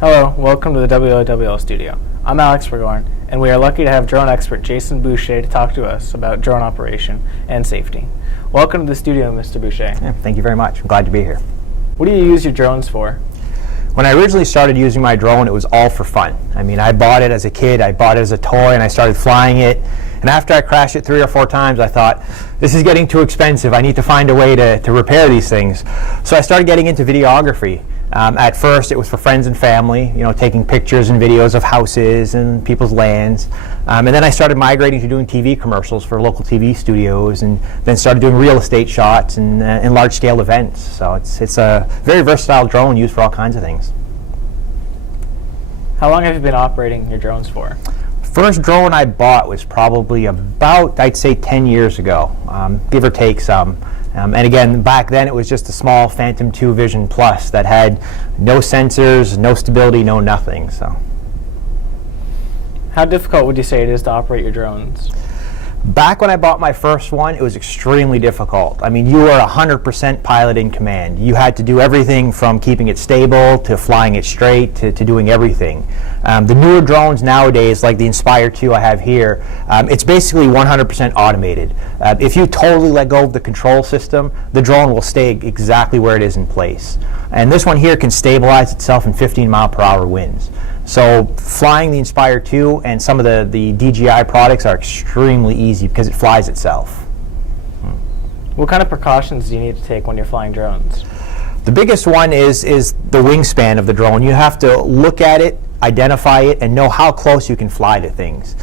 Hello, welcome to the WOWL studio. I'm Alex Burgorn, and we are lucky to have drone expert Jason Boucher to talk to us about drone operation and safety. Welcome to the studio, Mr. Boucher. Yeah, thank you very much. I'm glad to be here. What do you use your drones for? When I originally started using my drone, it was all for fun. I mean, I bought it as a kid, I bought it as a toy, and I started flying it. And after I crashed it 3 or 4 times, I thought, this is getting too expensive. I need to find a way to repair these things. So I started getting into videography. At first, it was for friends and family, taking pictures and videos of houses and people's lands. And then I started migrating to doing TV commercials for local TV studios, and then started doing real estate shots and large-scale events. So it's a very versatile drone used for all kinds of things. How long have you been operating your drones for? First drone I bought was probably about, I'd say, 10 years ago, give or take some. And again, back then it was just a small Phantom 2 Vision Plus that had no sensors, no stability, no nothing. So, how difficult would you say it is to operate your drones? Back when I bought my first one, it was extremely difficult. I mean, you were 100% pilot in command. You had to do everything from keeping it stable to flying it straight to doing everything. The newer drones nowadays, like the Inspire 2 I have here, it's basically 100% automated. If you totally let go of the control system, the drone will stay exactly where it is in place. And this one here can stabilize itself in 15-mile-per-hour winds. So flying the Inspire 2 and some of the DJI products are extremely easy because it flies itself. What kind of precautions do you need to take when you're flying drones? The biggest one is the wingspan of the drone. You have to look at it, identify it, and know how close you can fly to things.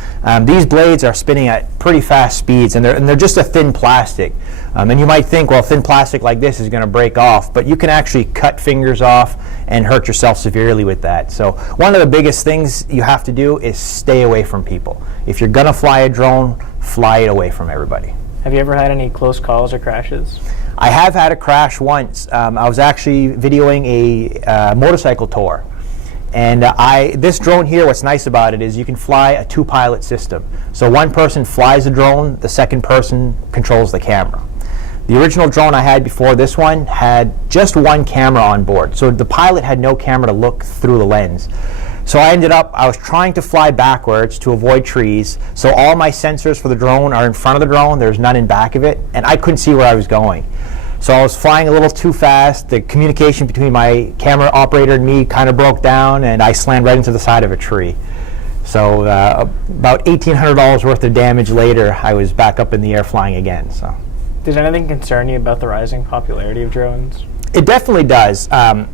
These blades are spinning at pretty fast speeds, and they're just a thin plastic. And you might think, well, thin plastic like this is going to break off, but you can actually cut fingers off and hurt yourself severely with that. So one of the biggest things you have to do is stay away from people. If you're going to fly a drone, fly it away from everybody. Have you ever had any close calls or crashes? I have had a crash once. I was actually videoing a motorcycle tour. And this drone here, what's nice about it is you can fly a 2-pilot system. So one person flies the drone, the second person controls the camera. The original drone I had before this one had just one camera on board. So the pilot had no camera to look through the lens. So I was trying to fly backwards to avoid trees. So all my sensors for the drone are in front of the drone. There's none in back of it. And I couldn't see where I was going. So I was flying a little too fast. The communication between my camera operator and me kind of broke down, and I slammed right into the side of a tree. So about $1,800 worth of damage later, I was back up in the air flying again. So, does anything concern you about the rising popularity of drones? It definitely does.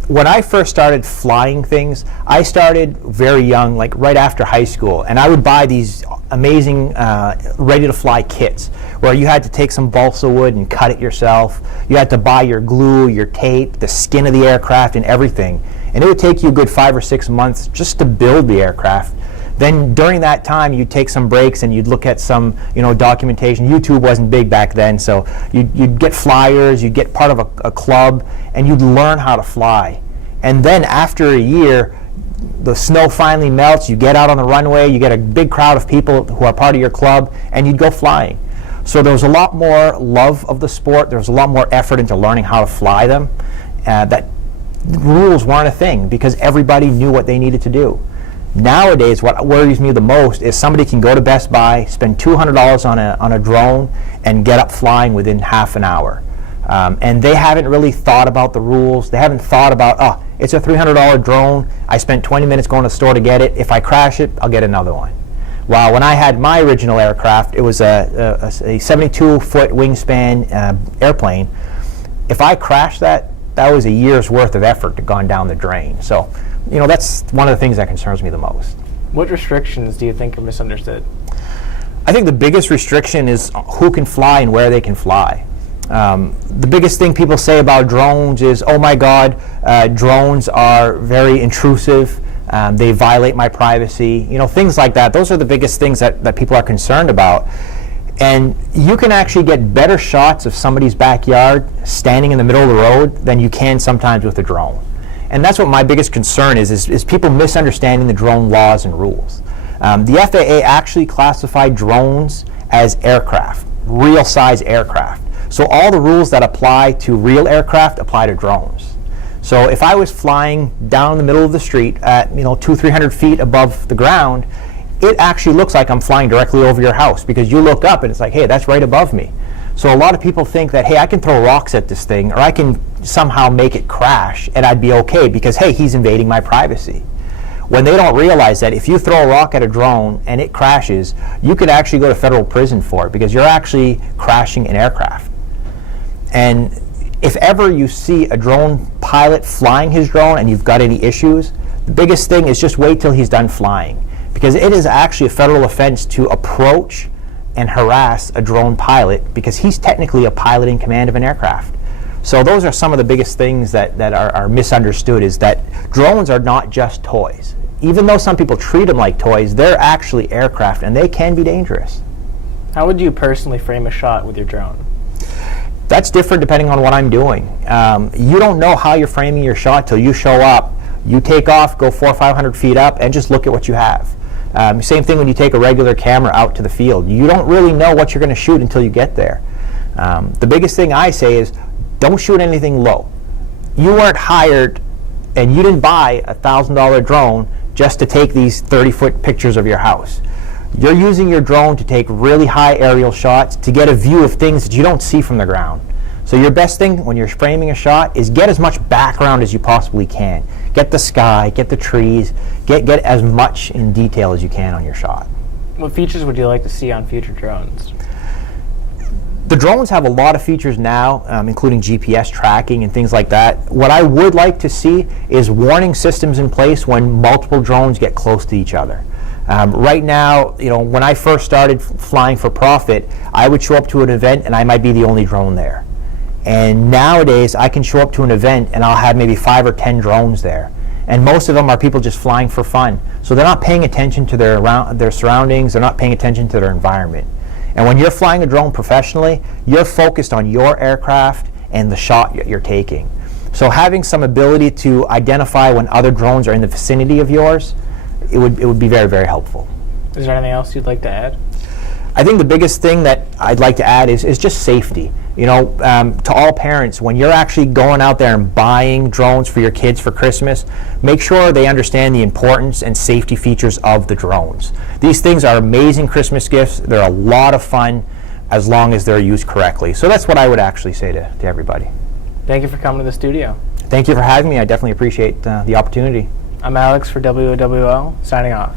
When I first started flying things, I started very young, like right after high school, and I would buy these amazing ready-to-fly kits where you had to take some balsa wood and cut it yourself. You had to buy your glue, your tape, the skin of the aircraft, and everything. And it would take you a good 5 or 6 months just to build the aircraft. Then during that time, you'd take some breaks and you'd look at some, documentation. YouTube wasn't big back then, so you'd get flyers, you'd get part of a club, and you'd learn how to fly. And then after a year, the snow finally melts, you get out on the runway, you get a big crowd of people who are part of your club, and you'd go flying. So there was a lot more love of the sport, there was a lot more effort into learning how to fly them. That rules weren't a thing because everybody knew what they needed to do. Nowadays, what worries me the most is somebody can go to Best Buy, spend $200 on a drone, and get up flying within half an hour. And they haven't really thought about the rules. They haven't thought about, it's a $300 drone. I spent 20 minutes going to the store to get it. If I crash it, I'll get another one. While when I had my original aircraft, it was a 72-foot wingspan airplane. If I crashed that was a year's worth of effort to gone down the drain. So, that's one of the things that concerns me the most. What restrictions do you think are misunderstood? I think the biggest restriction is who can fly and where they can fly. The biggest thing people say about drones is, oh my God, drones are very intrusive. They violate my privacy. Things like that. Those are the biggest things that people are concerned about. And you can actually get better shots of somebody's backyard standing in the middle of the road than you can sometimes with a drone. And that's what my biggest concern is people misunderstanding the drone laws and rules. The FAA actually classified drones as aircraft, real size aircraft. So all the rules that apply to real aircraft apply to drones. So if I was flying down the middle of the street at 200-300 feet above the ground, it actually looks like I'm flying directly over your house, because you look up and it's like, hey, that's right above me. So a lot of people think that, hey, I can throw rocks at this thing, or I can somehow make it crash and I'd be okay because, hey, he's invading my privacy. When they don't realize that if you throw a rock at a drone and it crashes, you could actually go to federal prison for it, because you're actually crashing an aircraft. And if ever you see a drone pilot flying his drone and you've got any issues, the biggest thing is just wait till he's done flying, because it is actually a federal offense to approach and harass a drone pilot, because he's technically a pilot in command of an aircraft. So those are some of the biggest things that are misunderstood, is that drones are not just toys. Even though some people treat them like toys, they're actually aircraft, and they can be dangerous. How would you personally frame a shot with your drone? That's different depending on what I'm doing. You don't know how you're framing your shot till you show up. You take off, go 400 or 500 feet up, and just look at what you have. Same thing when you take a regular camera out to the field. You don't really know what you're going to shoot until you get there. The biggest thing I say is, don't shoot anything low. You weren't hired and you didn't buy a $1,000 drone just to take these 30-foot pictures of your house. You're using your drone to take really high aerial shots to get a view of things that you don't see from the ground. So your best thing when you're framing a shot is get as much background as you possibly can. Get the sky, get the trees, get as much in detail as you can on your shot. What features would you like to see on future drones? The drones have a lot of features now, including GPS tracking and things like that. What I would like to see is warning systems in place when multiple drones get close to each other. Right now, when I first started flying for profit, I would show up to an event and I might be the only drone there. And nowadays, I can show up to an event and I'll have maybe 5 or 10 drones there. And most of them are people just flying for fun. So they're not paying attention to their surroundings, they're not paying attention to their environment. And when you're flying a drone professionally, you're focused on your aircraft and the shot you're taking. So having some ability to identify when other drones are in the vicinity of yours, it would be very, very helpful. Is there anything else you'd like to add? I think the biggest thing that I'd like to add is just safety. To all parents, when you're actually going out there and buying drones for your kids for Christmas, make sure they understand the importance and safety features of the drones. These things are amazing Christmas gifts. They're a lot of fun as long as they're used correctly. So that's what I would actually say to everybody. Thank you for coming to the studio. Thank you for having me. I definitely appreciate the opportunity. I'm Alex for WOWL, signing off.